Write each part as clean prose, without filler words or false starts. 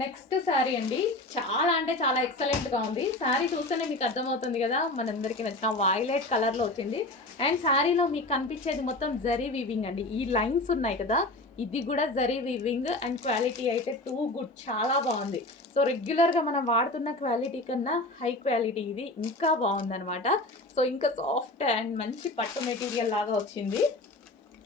Next sari అండి, చాలా అంటే చాలా ఎక్సలెంట్గా ఉంది. శారీ చూస్తేనే మీకు అర్థమవుతుంది కదా, మనందరికీ నచ్చిన వైలెట్ కలర్లో వచ్చింది. అండ్ శారీలో మీకు కనిపించేది మొత్తం జరీ వీవింగ్ అండి. ఈ లైన్స్ ఉన్నాయి కదా, ఇది కూడా జరీ వీవింగ్. అండ్ క్వాలిటీ అయితే టూ గుడ్, చాలా బాగుంది. సో రెగ్యులర్గా మనం వాడుతున్న క్వాలిటీ కన్నా హై క్వాలిటీ ఇది, ఇంకా బాగుందనమాట. సో ఇంకా సాఫ్ట్ అండ్ మంచి పట్టు మెటీరియల్ లాగా వచ్చింది.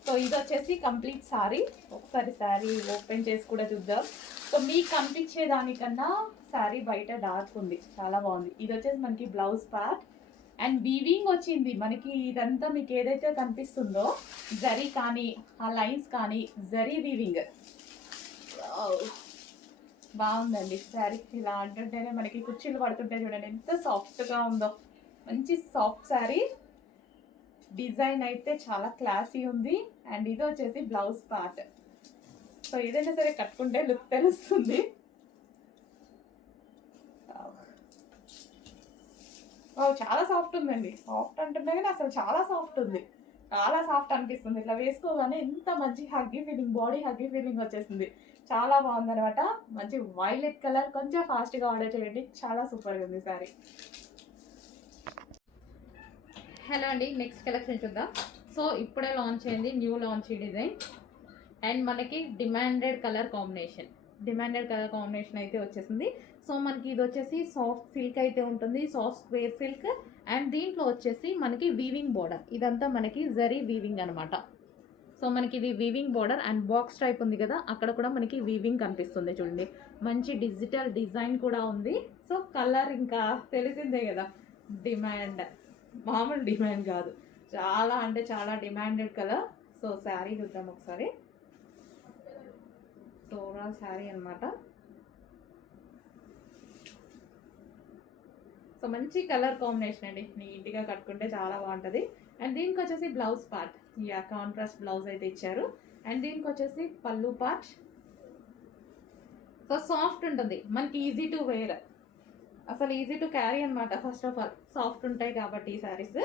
సో ఇది వచ్చేసి కంప్లీట్ శారీ. ఒకసారి శారీ ఓపెన్ చేసి కూడా చూద్దాం. సో మీకు కనిపించే దానికన్నా శారీ బయట డార్క్ ఉంది, చాలా బాగుంది. ఇది వచ్చేసి మనకి బ్లౌజ్ పార్ట్ అండ్ వీవింగ్ వచ్చింది మనకి. ఇదంతా మీకు ఏదైతే కనిపిస్తుందో జరీ కానీ ఆ లైన్స్ కానీ జరీ వీవింగ్ బాగుందండి. శారీ ఇలా అంటుంటేనే మనకి కుర్చీలు పడుతుంటే చూడండి ఎంత సాఫ్ట్గా ఉందో. మంచి సాఫ్ట్ శారీ, డిజైన్ అయితే చాలా క్లాసీ ఉంది. అండ్ ఇది వచ్చేసి బ్లౌజ్ పార్ట్. సో ఏదైనా సరే కట్టుకుంటే లుక్ తెలుస్తుంది. చాలా సాఫ్ట్ ఉందండి. సాఫ్ట్ అంటుంటే కానీ అసలు చాలా సాఫ్ట్ ఉంది, చాలా సాఫ్ట్ అనిపిస్తుంది. ఇట్లా వేసుకోగానే ఎంత మంచి హగ్గీ ఫీలింగ్, బాడీ హగ్గీ ఫీలింగ్ వచ్చేసింది. చాలా బాగుంది అనమాట. మంచి వైలెట్ కలర్, కొంచెం ఫాస్ట్గా ఆర్డర్ చేయండి, చాలా సూపర్గా ఉంది సారీ. హలో అండి, నెక్స్ట్ కలెక్షన్ చూద్దాం. సో ఇప్పుడే లాంచ్ అయింది, న్యూ లాంచ్ ఈ డిజైన్. అండ్ మనకి డిమాండెడ్ కలర్ కాంబినేషన్ అయితే వచ్చేసింది. సో మనకి ఇది వచ్చేసి సాఫ్ట్ సిల్క్ అయితే ఉంటుంది, సాఫ్ట్ స్క్వేర్ సిల్క్. అండ్ దీంట్లో వచ్చేసి మనకి వీవింగ్ బోర్డర్, ఇదంతా మనకి జరీ వీవింగ్ అనమాట. సో మనకి ఇది weaving border and box type ఉంది కదా, అక్కడ కూడా మనకి వీవింగ్ కనిపిస్తుంది చూడండి. మంచి డిజిటల్ డిజైన్ కూడా ఉంది. సో కలర్ ఇంకా తెలిసిందే కదా, డిమాండ్, మామూలు డిమాండ్ కాదు, చాలా అంటే చాలా డిమాండెడ్ కలర్. సో శారీ చూద్దాం ఒకసారి. సో ఓవరాల్ శారీ అనమాట. సో మంచి కలర్ కాంబినేషన్ అండి, నీట్గా కట్టుకుంటే చాలా బాగుంటుంది. అండ్ దీనికి వచ్చేసి బ్లౌజ్ పార్ట్, కాంట్రాస్ట్ బ్లౌజ్ అయితే ఇచ్చారు. అండ్ దీనికి వచ్చేసి పళ్ళు పార్ట్. సో సాఫ్ట్ ఉంటుంది మనకి, ఈజీ టు వేర్, అసలు ఈజీ టు క్యారీ అనమాట. ఫస్ట్ ఆఫ్ ఆల్ సాఫ్ట్ ఉంటాయి కాబట్టి ఈ saris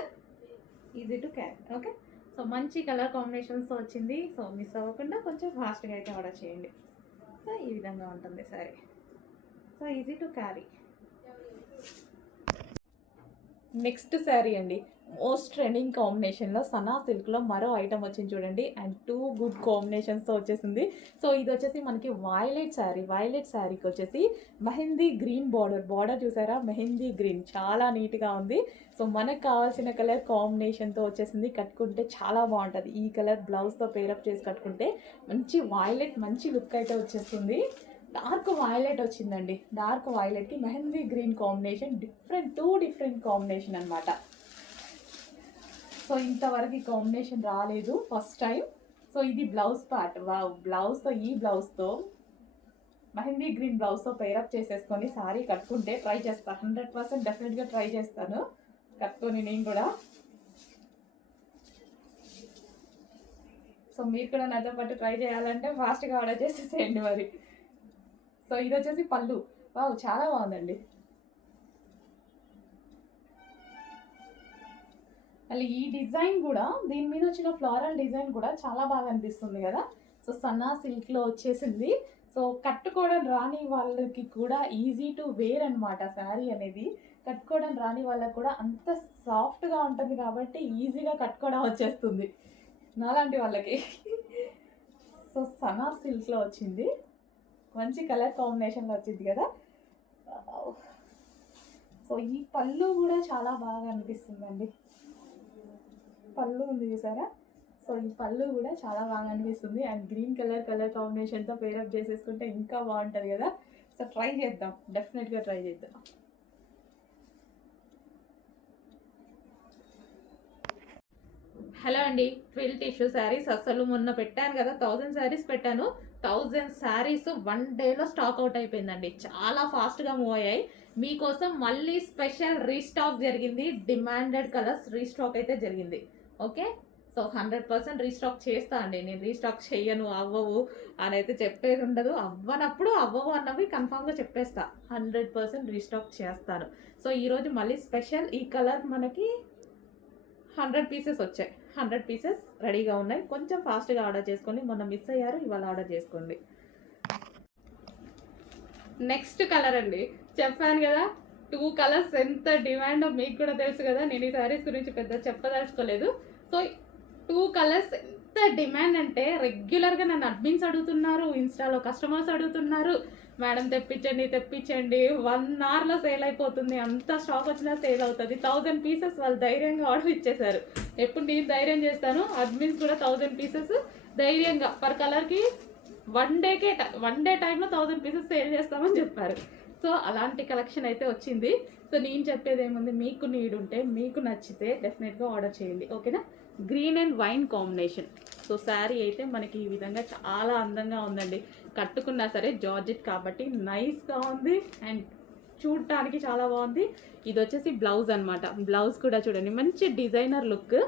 easy to carry. Okay, so మంచి కలర్ కాంబినేషన్స్తో వచ్చింది. సో మిస్ అవ్వకుండా కొంచెం ఫాస్ట్గా అయితే ఆర్డర్ చేయండి. సో ఈ విధంగా ఉంటుంది sari. So easy to carry. Next sari అండి, మోస్ట్ ట్రెండింగ్ కాంబినేషన్లో సనా సిల్క్లో మరో ఐటమ్ వచ్చింది చూడండి. అండ్ టూ గుడ్ కాంబినేషన్స్తో వచ్చేసింది. సో ఇది వచ్చేసి మనకి వైలెట్ శారీకి వచ్చేసి మెహందీ గ్రీన్ బార్డర్ చూసారా, మెహందీ గ్రీన్ చాలా నీట్గా ఉంది. సో మనకు కావాల్సిన కలర్ కాంబినేషన్తో వచ్చేసింది. కట్టుకుంటే చాలా బాగుంటుంది. ఈ కలర్ బ్లౌజ్తో పేరప్ చేసి కట్టుకుంటే మంచి వైలెట్, మంచి లుక్ అయితే వచ్చేస్తుంది. డార్క్ వైలెట్ వచ్చిందండి, డార్క్ వైలెట్కి mehndi green combination, two different combination అనమాట. సో ఇంతవరకు ఈ కాంబినేషన్ రాలేదు, ఫస్ట్ టైం. సో ఇది బ్లౌజ్ పార్ట్. బ్లౌజ్తో, ఈ బ్లౌజ్తో మెహందీ గ్రీన్ బ్లౌజ్తో పేరప్ చేసేసుకొని సారీ కట్టుకుంటే ట్రై చేస్తాను, 100% డెఫినెట్గా ట్రై చేస్తాను కట్టుకొని నేను కూడా. సో మీరు కూడా నాతో పాటు ట్రై చేయాలంటే ఫాస్ట్గా ఆర్డర్ చేసేసేయండి మరి. సో ఇది వచ్చేసి పళ్ళు. చాలా బాగుందండి. మళ్ళీ ఈ డిజైన్ కూడా, దీని మీద వచ్చిన ఫ్లోరల్ డిజైన్ కూడా చాలా బాగా అనిపిస్తుంది కదా. సో సన్నా సిల్క్లో వచ్చేసింది. సో కట్టుకోవడం రాని వాళ్ళకి కూడా ఈజీ టు వేర్ అనమాట. శారీ అనేది కట్టుకోవడం రాని వాళ్ళకి కూడా అంత సాఫ్ట్గా ఉంటుంది కాబట్టి ఈజీగా కట్టుకోవడం వచ్చేస్తుంది నాలాంటి వాళ్ళకి. సో సన్నా సిల్క్లో వచ్చింది, మంచి కలర్ కాంబినేషన్లో వచ్చింది కదా. సో ఈ పళ్ళు కూడా చాలా బాగా అనిపిస్తుందండి, పళ్ళు ఉంది చూసారా. సో ఈ పళ్ళు కూడా చాలా బాగా అనిపిస్తుంది. అండ్ గ్రీన్ కలర్ కాంబినేషన్తో పేరప్ చేసేసుకుంటే ఇంకా బాగుంటుంది కదా. సో ట్రై చేద్దాం, డెఫినెట్గా ట్రై చేద్దాం. హలో అండి, ట్విల్ టిష్యూ శారీస్ అసలు మొన్న పెట్టాను కదా, 1000 శారీస్ పెట్టాను. 1000 శారీస్ 1 డేలో స్టాక్ అవుట్ అయిపోయిందండి. చాలా ఫాస్ట్గా మూవ్ అయ్యాయి. మీకోసం మళ్ళీ స్పెషల్ రీస్టాక్ జరిగింది. డిమాండెడ్ కలర్స్ రీస్టాక్ అయితే జరిగింది. ఓకే, సో 100% రీస్టాక్ చేస్తా అండి. నేను రీస్టాక్ చెయ్యను, అవ్వవు అని అయితే చెప్పేది ఉండదు. అవ్వనప్పుడు అవ్వవు అన్నవి కన్ఫామ్గా చెప్పేస్తా, 100% రీస్టాక్ చేస్తాను. సో ఈరోజు మళ్ళీ స్పెషల్ ఈ కలర్ మనకి 100 పీసెస్ వచ్చాయి. 100 పీసెస్ రెడీగా ఉన్నాయి. కొంచెం ఫాస్ట్గా ఆర్డర్ చేసుకోండి. మొన్న మిస్ అయ్యారు, ఇవాళ ఆర్డర్ చేసుకోండి. నెక్స్ట్ కలర్ అండి, చెప్పాను కదా 2 కలర్స్ ఎంత డిమాండో మీకు కూడా తెలుసు కదా, నేను ఈ శారీస్ గురించి పెద్ద చెప్పదలుచుకోలేదు. సో 2 కలర్స్ ఎంత డిమాండ్ అంటే రెగ్యులర్గా నన్ను అడ్మిన్స్ అడుగుతున్నారు, ఇన్స్టాలో కస్టమర్స్ అడుగుతున్నారు, మేడం తెప్పించండి తెప్పించండి, 1 అవర్లో సేల్ అయిపోతుంది, అంత స్టాక్ వచ్చినా సేల్ అవుతుంది. 1000 పీసెస్ వాళ్ళు ధైర్యంగా ఆర్డర్ ఇచ్చేశారు. ఎప్పుడు నేను ధైర్యం చేస్తాను, అడ్మిన్స్ కూడా 1000 పీసెస్ ధైర్యంగా పర్ కలర్కి 1 డే టైంలో 1000 పీసెస్ సేల్ చేస్తామని చెప్పారు. సో అలాంటి కలెక్షన్ అయితే వచ్చింది. సో నేను చెప్పేది ఏముంది, మీకు నీడ్ ఉంటే మీకు నచ్చితే డెఫినెట్గా ఆర్డర్ చేయండి, ఓకేనా. Green and wine combination. So sari అయితే మనకి ఈ విధంగా చాలా అందంగా ఉందండి. కట్టుకున్నా సరే జార్జెట్ కాబట్టి నైస్గా ఉంది అండ్ చూడటానికి చాలా బాగుంది. ఇది వచ్చేసి బ్లౌజ్ అనమాట. బ్లౌజ్ కూడా చూడండి మంచి డిజైనర్ లుక్,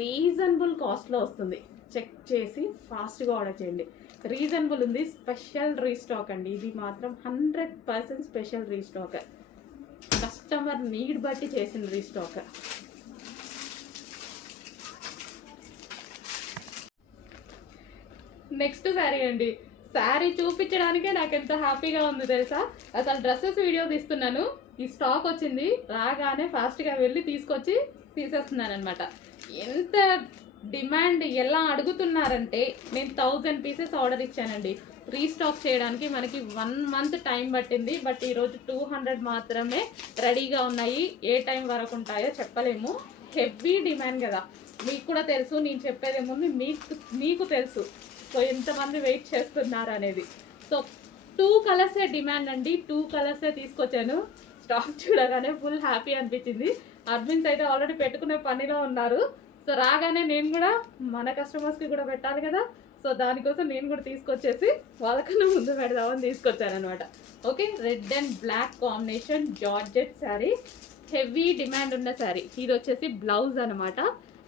రీజనబుల్ కాస్ట్లో వస్తుంది. చెక్ చేసి ఫాస్ట్గా ఆర్డర్ చేయండి. రీజనబుల్ ఉంది, స్పెషల్ రీస్టాక్ అండి. ఇది మాత్రం 100% స్పెషల్ రీస్టాక్, కస్టమర్ నీడ్ బట్టి చేసిన రీస్టాక్. నెక్స్ట్ శారీ అండి. శారీ చూపించడానికే నాకు ఎంత హ్యాపీగా ఉంది తెలుసా. అసలు డ్రెస్సెస్ వీడియో తీస్తున్నాను, ఈ స్టాక్ వచ్చింది, రాగానే ఫాస్ట్గా వెళ్ళి తీసుకొచ్చి తీసేస్తున్నాను అనమాట. ఎంత డిమాండ్ ఎలా అడుగుతున్నారంటే, నేను 1000 పీసెస్ ఆర్డర్ ఇచ్చానండి. రీస్టాక్ చేయడానికి మనకి 1 మంత్ టైం పట్టింది. బట్ ఈరోజు 200 మాత్రమే రెడీగా ఉన్నాయి. ఏ టైం వరకు ఉంటాయో చెప్పలేము, హెవీ డిమాండ్ కదా. మీకు కూడా తెలుసు, నేను చెప్పేదేముంది మీకు తెలుసు. సో ఎంతమంది వెయిట్ చేస్తున్నారు అనేది. సో 2 కలర్సే డిమాండ్ అండి, 2 కలర్సే తీసుకొచ్చాను. స్టాక్ చూడగానే ఫుల్ హ్యాపీ అనిపించింది. అడ్మిన్స్ అయితే ఆల్రెడీ పెట్టుకునే పనిలో ఉన్నారు. సో రాగానే నేను కూడా మన కస్టమర్స్కి కూడా పెట్టాలి కదా. సో దానికోసం నేను కూడా తీసుకొచ్చేసి వాళ్ళకన్నా ముందు పెడదామని తీసుకొచ్చాను అనమాట. Okay, red and black combination georgette sari, heavy demand ఉన్న శారీ. ఇది వచ్చేసి బ్లౌజ్ అనమాట.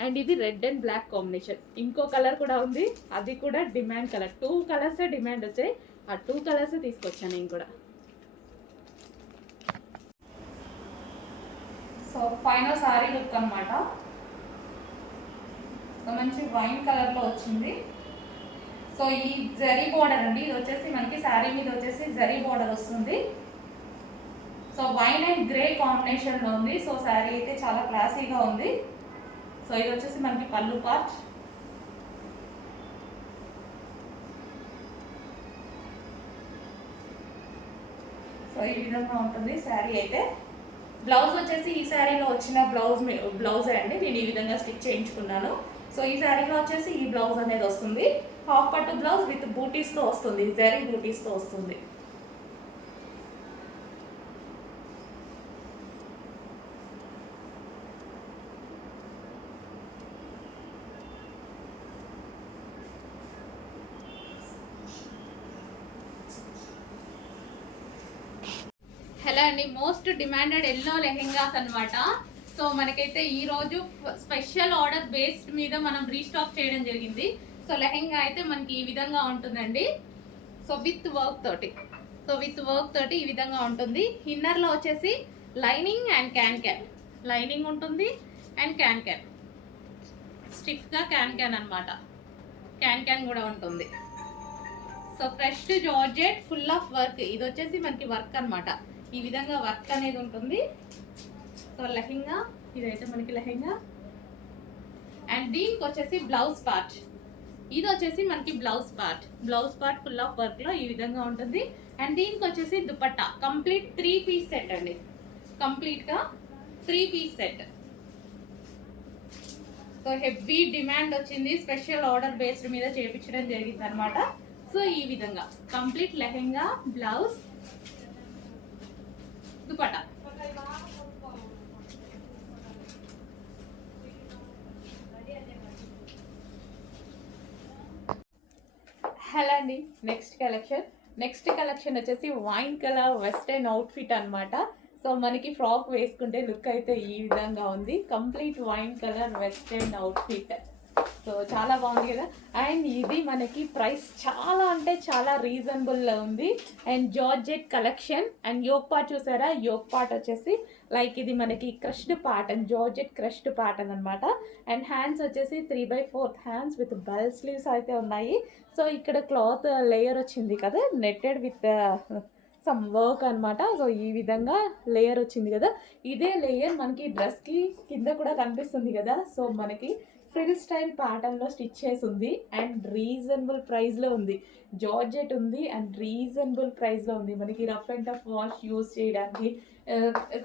అండ్ ఇది రెడ్ అండ్ బ్లాక్ కాంబినేషన్. ఇంకో కలర్ కూడా ఉంది, అది కూడా డిమాండ్ కలర్. 2 కలర్సే డిమాండ్ వచ్చాయి, ఆ 2 కలర్సే తీసుకొచ్చాను నేను కూడా. సో ఫైనల్ శారీ లుక్ అనమాట. సో మంచి వైన్ కలర్లో వచ్చింది. సో ఈ జరీ బోర్డర్ అండి, ఇది వచ్చేసి మనకి శారీ మీద వచ్చేసి జరీ బోర్డర్ వస్తుంది. సో వైన్ అండ్ గ్రే కాంబినేషన్లో ఉంది. సో శారీ అయితే చాలా క్లాసీగా ఉంది. సో ఇది వచ్చేసి మనకి పళ్ళు పార్ట్. సో ఈ విధంగా ఉంటుంది శారీ అయితే. బ్లౌజ్ వచ్చేసి ఈ శారీలో వచ్చిన బ్లౌజే అండి, నేను ఈ విధంగా స్టిచ్ చేయించుకున్నాను. సో ఈ శారీలో వచ్చేసి ఈ బ్లౌజ్ అనేది వస్తుంది. హాఫ్ పట్టు బ్లౌజ్ విత్ బూటీస్తో వస్తుంది, జరీ బూటీస్తో వస్తుంది. హలో అండి, మోస్ట్ డిమాండెడ్ ఎల్లో లెహెంగాస్ అనమాట. సో మనకైతే ఈ రోజు స్పెషల్ ఆర్డర్ బేస్డ్ మీద మనం రీస్టాక్ చేయడం జరిగింది. సో లెహెంగా అయితే మనకి ఈ విధంగా ఉంటుందండి. సో విత్ వర్క్ తోటి ఈ విధంగా ఉంటుంది. ఇన్నర్లో వచ్చేసి లైనింగ్ అండ్ క్యాన్ లైనింగ్ ఉంటుంది అండ్ క్యాన్ స్టిఫ్గా క్యాన్ అనమాట. క్యాన్ కూడా ఉంటుంది. So fresh georgette full of work. ఇది వచ్చేసి మనకి వర్క్ అనమాట, ఈ విధంగా వర్క్ అనేది ఉంటుంది. సో లెహెంగా, ఇదైతే మనకి లెహెంగా. అండ్ దీనికి వచ్చేసి బ్లౌజ్ పార్ట్. ఇది వచ్చేసి మనకి బ్లౌజ్ పార్ట్ ఫుల్ ఆఫ్ వర్క్లో ఈ విధంగా ఉంటుంది. అండ్ దీనికి వచ్చేసి దుపట్టా, కంప్లీట్ 3 పీస్ సెట్ అండి, కంప్లీట్గా 3 piece set. So heavy demand వచ్చింది, స్పెషల్ ఆర్డర్ బేస్డ్ మీద చేయించడం జరిగింది అనమాట. సో ఈ విధంగా complete lehenga, blouse, dupatta. Hello అండి, నెక్స్ట్ కలెక్షన్ వచ్చేసి వైన్ కలర్ వెస్టర్న్ అవుట్ఫిట్ అనమాట. సో మనకి ఫ్రాక్ వేసుకుంటే లుక్ అయితే ఈ విధంగా ఉంది, complete wine colour western outfit. So చాలా బాగుంది కదా. అండ్ ఇది మనకి ప్రైస్ చాలా అంటే చాలా రీజనబుల్లో ఉంది. And georgette collection. And yoke part చూసారా, యోక్ పార్ట్ వచ్చేసి లైక్ ఇది మనకి crushed pattern, georgette crushed pattern అనమాట. అండ్ హ్యాండ్స్ వచ్చేసి 3/4 హ్యాండ్స్ విత్ బెల్ స్లీవ్స్ అయితే ఉన్నాయి. సో ఇక్కడ క్లాత్ లేయర్ వచ్చింది కదా, నెట్టెడ్ విత్ సమ్ వర్క్ అనమాట. సో ఈ విధంగా లేయర్ వచ్చింది కదా, ఇదే లేయర్ మనకి డ్రెస్కి కింద కూడా కనిపిస్తుంది కదా. సో మనకి ఫ్రిల్ స్టైల్ ప్యాటర్న్లో స్టిచ్ చేసి ఉంది అండ్ రీజనబుల్ ప్రైస్లో ఉంది. జార్జెట్ ఉంది అండ్ రీజనబుల్ ప్రైస్లో ఉంది. మనకి rough and tough wash use చేయడానికి,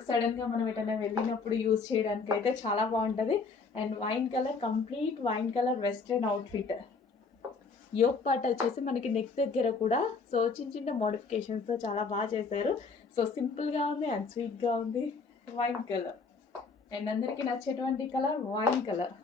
సడన్గా మనం ఎటైనా వెళ్ళినప్పుడు యూస్ చేయడానికి అయితే చాలా బాగుంటుంది. And wine colour, complete wine colour western outfit. Yoke part వచ్చేసి మనకి నెక్ దగ్గర కూడా సో చిన్న చిన్న మోడిఫికేషన్స్తో చాలా బాగా చేశారు. సో సింపుల్గా ఉంది అండ్ స్వీట్గా ఉంది. వైన్ కలర్ అండ్ అందరికీ నచ్చేటువంటి కలర్ వైన్ కలర్.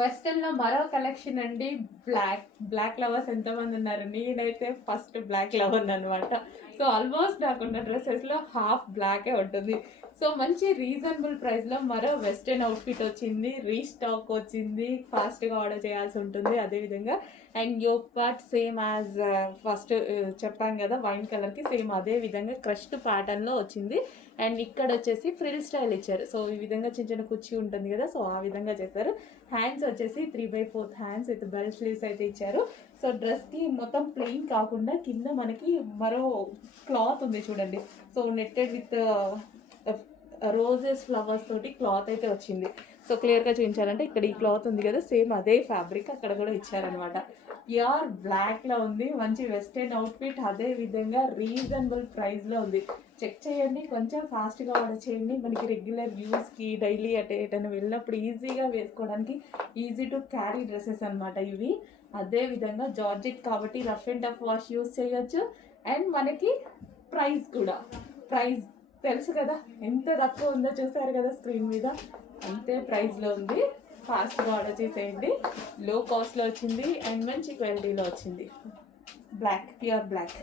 వెస్టర్న్లో మరో కలెక్షన్ అండి. బ్లాక్ లవర్స్ ఎంతమంది ఉన్నారు? నేనైతే ఫస్ట్ బ్లాక్ లవర్ అనమాట. సో ఆల్మోస్ట్ నాకున్న డ్రెస్సెస్లో హాఫ్ బ్లాకే ఉంటుంది. సో మంచి రీజనబుల్ ప్రైస్లో మరో వెస్టర్న్ అవుట్ఫిట్ వచ్చింది, రీస్టాక్ వచ్చింది. ఫాస్ట్గా ఆర్డర్ చేయాల్సి ఉంటుంది. అదేవిధంగా and yoke part same as first చెప్పాం కదా వైన్ కలర్కి, సేమ్ అదే విధంగా క్రష్డ్ ప్యాటర్న్లో వచ్చింది. అండ్ ఇక్కడ వచ్చేసి ఫ్రిల్ స్టైల్ ఇచ్చారు. సో ఈ విధంగా చిన్న చిన్న కుర్చీ ఉంటుంది కదా, సో ఆ విధంగా చేశారు. హ్యాండ్స్ వచ్చేసి 3/4 హ్యాండ్స్ విత్ బెల్ స్లీవ్స్ అయితే ఇచ్చారు. సో డ్రెస్కి మొత్తం ప్లెయిన్ కాకుండా కింద మనకి మరో క్లాత్ ఉంది చూడండి. So netted with roses flowers తోటి క్లాత్ అయితే వచ్చింది. సో క్లియర్గా చూపించాలంటే ఇక్కడ ఈ క్లాత్ ఉంది కదా, సేమ్ అదే ఫ్యాబ్రిక్ అక్కడ కూడా ఇచ్చారనమాట. ప్యూర్ బ్లాక్లో ఉంది. మంచి వెస్టర్న్ అవుట్ఫిట్, అదే విధంగా రీజనబుల్ ప్రైస్లో ఉంది. చెక్ చేయండి, కొంచెం ఫాస్ట్గా ఆర్డర్ చేయండి. మనకి రెగ్యులర్ యూస్కి డైలీ ఎటైనా వెళ్ళినప్పుడు ఈజీగా వేసుకోవడానికి ఈజీ టు క్యారీ డ్రెస్సెస్ అనమాట ఇవి. అదే విధంగా జార్జెట్ కాబట్టి rough and tough wash use చేయొచ్చు. అండ్ మనకి ప్రైస్ కూడా, ప్రైస్ తెలుసు కదా ఎంత తక్కువ ఉందో, చూసారు కదా స్క్రీన్ మీద, అంతే ప్రైస్లో ఉంది. ఫాస్ట్గా ఆర్డర్ చేసేయండి. లో కాస్ట్లో వచ్చింది అండ్ మంచి క్వాలిటీలో వచ్చింది. Black, pure black.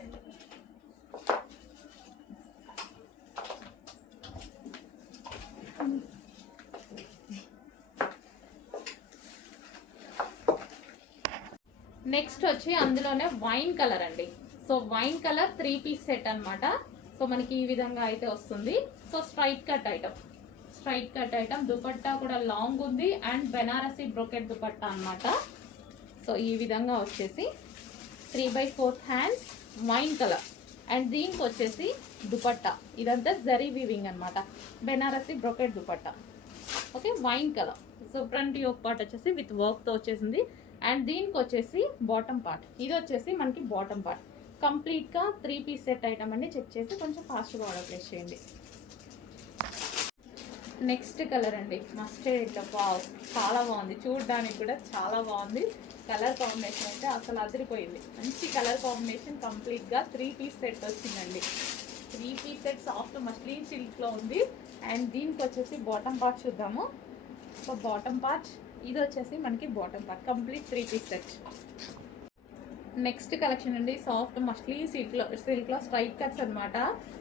నెక్స్ట్ వచ్చి అందులోనే వైన్ కలర్ అండి. So wine colour 3 piece set అనమాట. సో మనకి ఈ విధంగా అయితే వస్తుంది. So straight cut item, dupatta కూడా లాంగ్ ఉంది అండ్ బెనారసి బ్రోకెట్ దుపట్టా అనమాట. సో ఈ విధంగా వచ్చేసి 3/4 హ్యాండ్స్, వైన్ కలర్. అండ్ దీనికి వచ్చేసి దుపట్టా, ఇదంతా జరీ వీవింగ్ అనమాట, Banarasi brocade dupatta. Okay, wine colour. So front yoke part వచ్చేసి విత్ వర్క్తో వచ్చేసింది. అండ్ దీనికి వచ్చేసి బాటమ్ పార్ట్, ఇది వచ్చేసి మనకి బాటమ్ పార్ట్. కంప్లీట్గా 3 పీస్ సెట్ ఐటమ్ అండి. చెక్ చేసి కొంచెం ఫాస్ట్గా ఆర్డర్ ప్లేస్ చేయండి. నెక్స్ట్ కలర్ అండి, మస్టర్డ్. వావ్, చాలా బాగుంది, చూడడానికి కూడా చాలా బాగుంది. కలర్ కాంబినేషన్ అయితే అసలు అదిరిపోయింది. మంచి కలర్ కాంబినేషన్. కంప్లీట్గా 3 పీస్ సెట్ వచ్చిందండి. 3 పీస్ సెట్ సాఫ్ట్ మస్లిన్ సిల్క్లో ఉంది. అండ్ దీనికి వచ్చేసి బాటమ్ పార్ట్ చూద్దాము. సో బాటమ్ పార్ట్, ఇది వచ్చేసి మనకి bottom part, complete 3 piece set. Next collection అండి, సాఫ్ట్ మస్లిన్ సిల్క్లో స్ట్రైట్ కట్స్ అనమాట.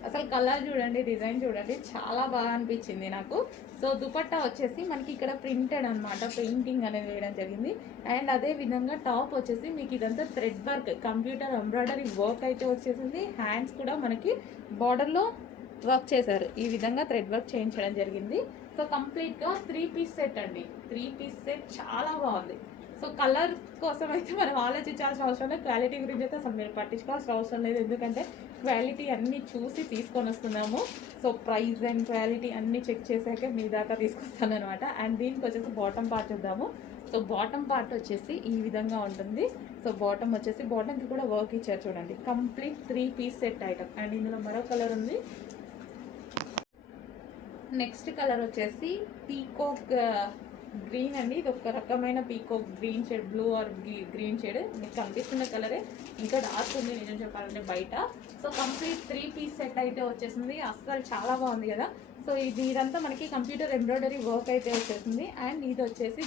అసలు కలర్ చూడండి, డిజైన్ చూడండి, చాలా బాగా అనిపించింది నాకు. సో దుపట్టా వచ్చేసి మనకి ఇక్కడ ప్రింటెడ్ అనమాట, పెయింటింగ్ అనేది వేయడం జరిగింది. అండ్ అదే విధంగా టాప్ వచ్చేసి మీకు ఇదంతా thread work, computer embroidery work అయితే వచ్చేసింది. హ్యాండ్స్ కూడా మనకి బార్డర్లో వర్క్ చేశారు, ఈ విధంగా థ్రెడ్ వర్క్ చేయించడం జరిగింది. సో కంప్లీట్గా 3 పీస్ సెట్ అండి. 3 పీస్ సెట్ చాలా బాగుంది. సో కలర్ కోసం అయితే మనం ఆలోచించాల్సిన అవసరం లేదు. క్వాలిటీ గురించి అయితే అసలు మీరు పట్టించుకోవాల్సిన అవసరం లేదు, ఎందుకంటే క్వాలిటీ అన్నీ చూసి తీసుకొని వస్తున్నాము. సో ప్రైస్ అండ్ క్వాలిటీ అన్నీ చెక్ చేశాక మీ దాకా తీసుకొస్తాను అనమాట. అండ్ దీనికి వచ్చేసి బాటమ్ పార్ట్ చూద్దాము. సో బాటమ్ పార్ట్ వచ్చేసి ఈ విధంగా ఉంటుంది. సో బాటమ్ వచ్చేసి, బాటమ్కి కూడా వర్క్ ఇచ్చారు చూడండి. Complete 3 piece set item. And ఇందులో మరో కలర్ ఉంది. నెక్స్ట్ కలర్ వచ్చేసి పీకాక్ గ్రీన్ అండి. ఇది ఒక రకమైన peacock green shade, blue or green shade. మీకు కనిపిస్తున్న కలరే, ఇంకా డార్క్ ఉంది నిజం చెప్పాలంటే బయట. సో కంప్లీట్ 3 పీస్ సెట్ అయితే వచ్చేసింది. అస్సలు చాలా బాగుంది కదా. సో ఇదంతా మనకి కంప్యూటర్ ఎంబ్రాయిడరీ వర్క్ అయితే వచ్చేసింది. అండ్ ఇది వచ్చేసి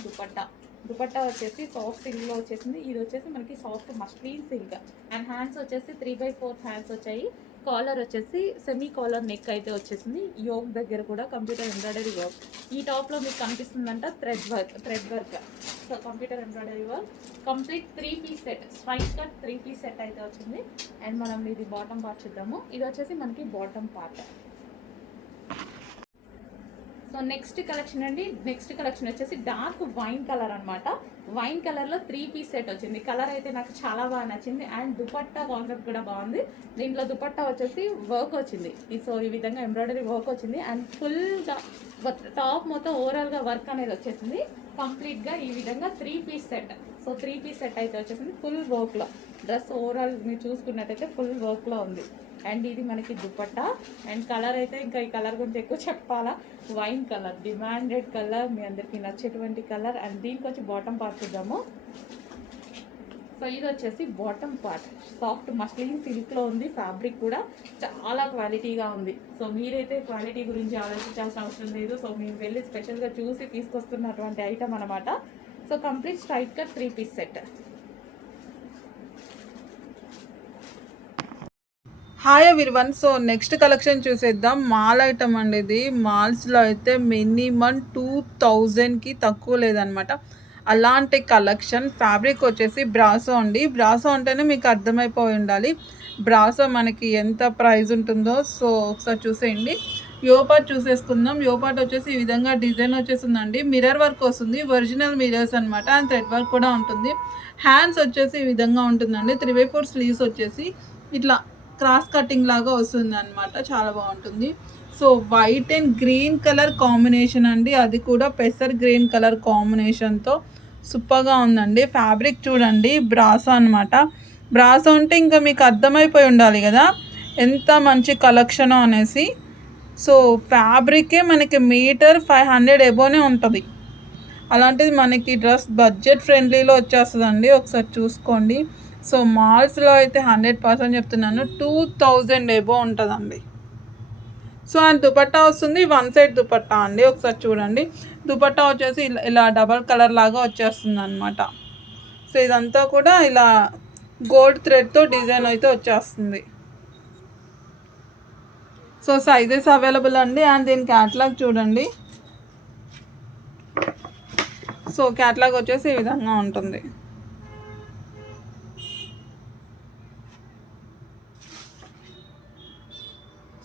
దుపట్టా వచ్చేసి సాఫ్ట్ సిల్క్లో వచ్చేసింది. ఇది వచ్చేసి మనకి soft muslin silk. And hands వచ్చేసి 3/4 హ్యాండ్స్ వచ్చాయి. కాలర్ వచ్చేసి సెమీ కాలర్ నెక్ అయితే వచ్చేసింది. యోగ్ దగ్గర కూడా కంప్యూటర్ ఎంబ్రాయిడరీ వర్క్. ఈ టాప్లో మీకు కనిపిస్తుందంట thread work. So computer embroidery work complete 3 piece set, straight cut 3 piece set అయితే వచ్చింది. అండ్ మనం ఇది బాటమ్ పార్ట్ చూద్దాము. ఇది వచ్చేసి మనకి bottom part. So next collection వచ్చేసి డార్క్ వైన్ కలర్ అనమాట. వైన్ కలర్లో 3 పీస్ సెట్ వచ్చింది. కలర్ అయితే నాకు చాలా బాగా నచ్చింది. అండ్ దుపట్టా కాన్సెప్ట్ కూడా బాగుంది. దీంట్లో దుపట్టా వచ్చేసి వర్క్ వచ్చింది. సో ఈ విధంగా ఎంబ్రాయిడరీ వర్క్ వచ్చింది. అండ్ ఫుల్గా టాప్ మొత్తం ఓవరాల్గా వర్క్ అనేది వచ్చేసింది. కంప్లీట్గా ఈ విధంగా 3 piece set. So 3 piece set అయితే వచ్చేసింది ఫుల్ వర్క్లో. డ్రెస్ ఓవరాల్ మీరు చూసుకున్నట్టయితే ఫుల్ వర్క్లో ఉంది. అండ్ ఇది మనకి దుపట్టా. అండ్ కలర్ అయితే ఇంకా ఈ కలర్ గురించి ఎక్కువ చెప్పాలా, వైన్ కలర్, డిమాండెడ్ కలర్, మీ అందరికీ నచ్చేటువంటి కలర్. అండ్ దీనికి వచ్చి బాటమ్ పార్ట్ చూద్దాము. సో ఇది వచ్చేసి బాటమ్ పార్ట్. సాఫ్ట్ మస్లిన్ సిల్క్లో ఉంది. ఫ్యాబ్రిక్ కూడా చాలా క్వాలిటీగా ఉంది. సో మీరైతే క్వాలిటీ గురించి ఆలోచించాల్సిన అవసరం లేదు. సో మీరు వెళ్ళి స్పెషల్గా చూసి తీసుకొస్తున్నటువంటి ఐటమ్ అనమాట. So complete straight cut 3 piece set. Hi everyone. So next collection చూసేద్దాం. మాల్ ఐటమ్ అండి ఇది. మాల్స్లో అయితే మినిమం 2000కి తక్కువ లేదనమాట. అలాంటి కలెక్షన్. ఫ్యాబ్రిక్ వచ్చేసి బ్రాసో అండి. బ్రాసో అంటేనే మీకు అర్థమైపోయి ఉండాలి బ్రాసో మనకి ఎంత ప్రైస్ ఉంటుందో. సో ఒకసారి చూసేయండి. యోపాట్ చూసేసుకుందాం. యోపాట్ వచ్చేసి ఈ విధంగా డిజైన్ వచ్చేసిందండి. మిర్రర్ వర్క్ వస్తుంది, ఒరిజినల్ మిర్రర్స్ అనమాట. అండ్ థ్రెడ్ వర్క్ కూడా ఉంటుంది. హ్యాండ్స్ వచ్చేసి ఈ విధంగా ఉంటుందండి. 3/4 స్లీవ్స్ వచ్చేసి ఇట్లా క్రాస్ కటింగ్ లాగా వస్తుంది అనమాట. చాలా బాగుంటుంది. So white and green colour combination అండి. అది కూడా పెసర్ గ్రీన్ కలర్ కాంబినేషన్తో సూపర్గా ఉందండి. ఫ్యాబ్రిక్ చూడండి, బ్రాసో అనమాట. బ్రాసో అంటే ఇంకా మీకు అర్థమైపోయి ఉండాలి కదా ఎంత మంచి కలెక్షన్ అనేసి. సో ఫ్యాబ్రికే మనకి మీటర్ 500 ఎబోనే ఉంటుంది. అలాంటిది మనకి డ్రెస్ బడ్జెట్ ఫ్రెండ్లీలో వచ్చేస్తుందండి. ఒకసారి చూసుకోండి. సో మాల్స్లో అయితే 100% చెప్తున్నాను, 2000 ఎబో ఉంటుందండి. సో అండ్ దుపట్టా వస్తుంది, 1 సైడ్ దుపట్టా అండి. ఒకసారి చూడండి. దుపట్టా వచ్చేసి ఇలా డబల్ కలర్ లాగా వచ్చేస్తుంది అనమాట. సో ఇదంతా కూడా ఇలా గోల్డ్ థ్రెడ్తో డిజైన్ అయితే వచ్చేస్తుంది. సో సైజెస్ అవైలబుల్ అండి. అండ్ దీని క్యాటలాగ్ చూడండి. సో క్యాటలాగ్ వచ్చేసి ఈ విధంగా ఉంటుంది.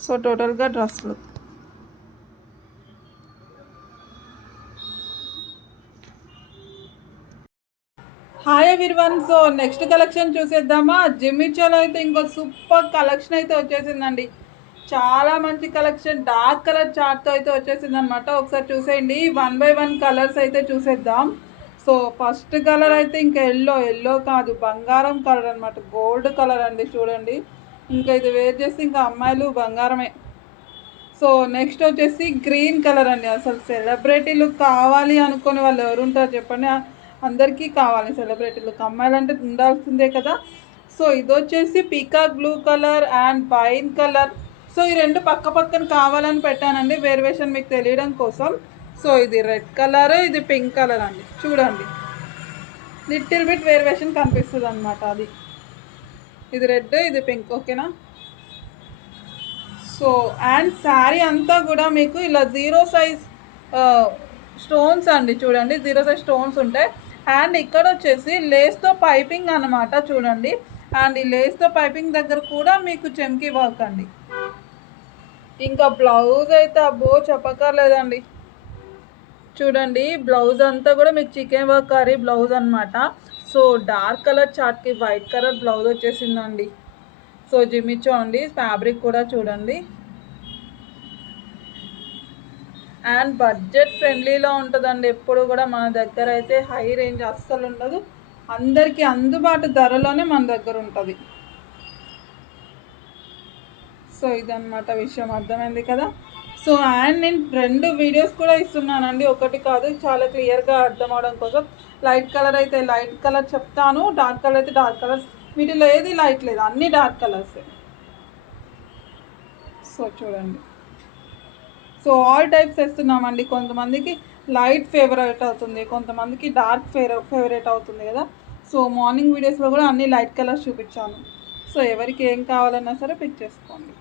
సో టోటల్గా డ్రెస్లు. Hi everyone. So next collection చూసేద్దామా. జిమ్మిచోలో అయితే ఇంకో సూపర్ కలెక్షన్ అయితే వచ్చేసిందండి. చాలా మంచి కలెక్షన్. డార్క్ కలర్ చార్ట్తో అయితే వచ్చేసింది అనమాట. ఒకసారి చూసేయండి. 1 by 1 కలర్స్ అయితే చూసేద్దాం. సో ఫస్ట్ కలర్ అయితే ఇంకా ఎల్లో కాదు, బంగారం కలర్ అనమాట. గోల్డ్ కలర్ అండి. చూడండి, ఇంకా ఇది వేర్ చేస్తే ఇంకా అమ్మాయిలు బంగారమే. సో నెక్స్ట్ వచ్చేసి గ్రీన్ కలర్ అండి. అసలు సెలబ్రిటీ లుక్ కావాలి అనుకునే వాళ్ళు ఎవరు ఉంటారు చెప్పండి. అందరికీ కావాలి సెలబ్రిటీ లుక్. అమ్మాయిలు అంటే ఉండాల్సిందే కదా. సో ఇది వచ్చేసి peacock blue colour and wine colour. So ఈ రెండు పక్క పక్కన కావాలని పెట్టానండి, వేరియేషన్ మీకు తెలియడం కోసం. సో ఇది రెడ్ కలర్, ఇది పింక్ కలర్ అండి. చూడండి, లిటిల్ బిట్ వేరియేషన్ కనిపిస్తుంది అనమాట. అది ఇది రెడ్, ఇది పింక్. ఓకేనా. సో అండ్ శారీ అంతా కూడా మీకు ఇలా 0 సైజ్ స్టోన్స్ అండి. చూడండి, 0 సైజ్ స్టోన్స్ ఉంటాయి. అండ్ ఇక్కడ వచ్చేసి లేస్తో పైపింగ్ అనమాట. చూడండి, అండ్ ఈ లేస్తో పైపింగ్ దగ్గర కూడా మీకు చెమ్కీ వర్క్ అండి. ఇంకా బ్లౌజ్ అయితే అబ్బో చెప్పక్కర్లేదండి. చూడండి, బ్లౌజ్ అంతా కూడా మీకు చికెన్ వర్క్ కర్రీ బ్లౌజ్ అనమాట. సో డార్క్ కలర్ చార్ట్కి వైట్ కలర్ బ్లౌజ్ వచ్చేసిందండి. సో జిమ్మిచో అండి. ఫ్యాబ్రిక్ కూడా చూడండి. అండ్ బడ్జెట్ ఫ్రెండ్లీలో ఉంటుందండి. ఎప్పుడు కూడా మన దగ్గర అయితే హై రేంజ్ అస్సలు ఉండదు. అందరికీ అందుబాటు ధరలోనే మన దగ్గర ఉంటుంది. సో ఇదన్నమాట విషయం. అర్థమైంది కదా. సో అండ్ నేను 2 వీడియోస్ కూడా ఇస్తున్నానండి, ఒకటి కాదు. చాలా క్లియర్గా అర్థం అవడం కోసం. లైట్ కలర్ అయితే లైట్ కలర్ చెప్తాను, డార్క్ కలర్ అయితే డార్క్ కలర్స్. వీటిలో ఏది లైట్ లేదు, అన్నీ డార్క్ కలర్సే. సో చూడండి. సో ఆల్ టైప్స్ వేస్తున్నామండి. కొంతమందికి లైట్ ఫేవరెట్ అవుతుంది, కొంతమందికి డార్క్ ఫేవరెట్ అవుతుంది కదా. సో మార్నింగ్ వీడియోస్లో కూడా అన్ని లైట్ కలర్స్ చూపించాను. సో ఎవరికి ఏం కావాలన్నా సరే పిక్ చేసుకోండి.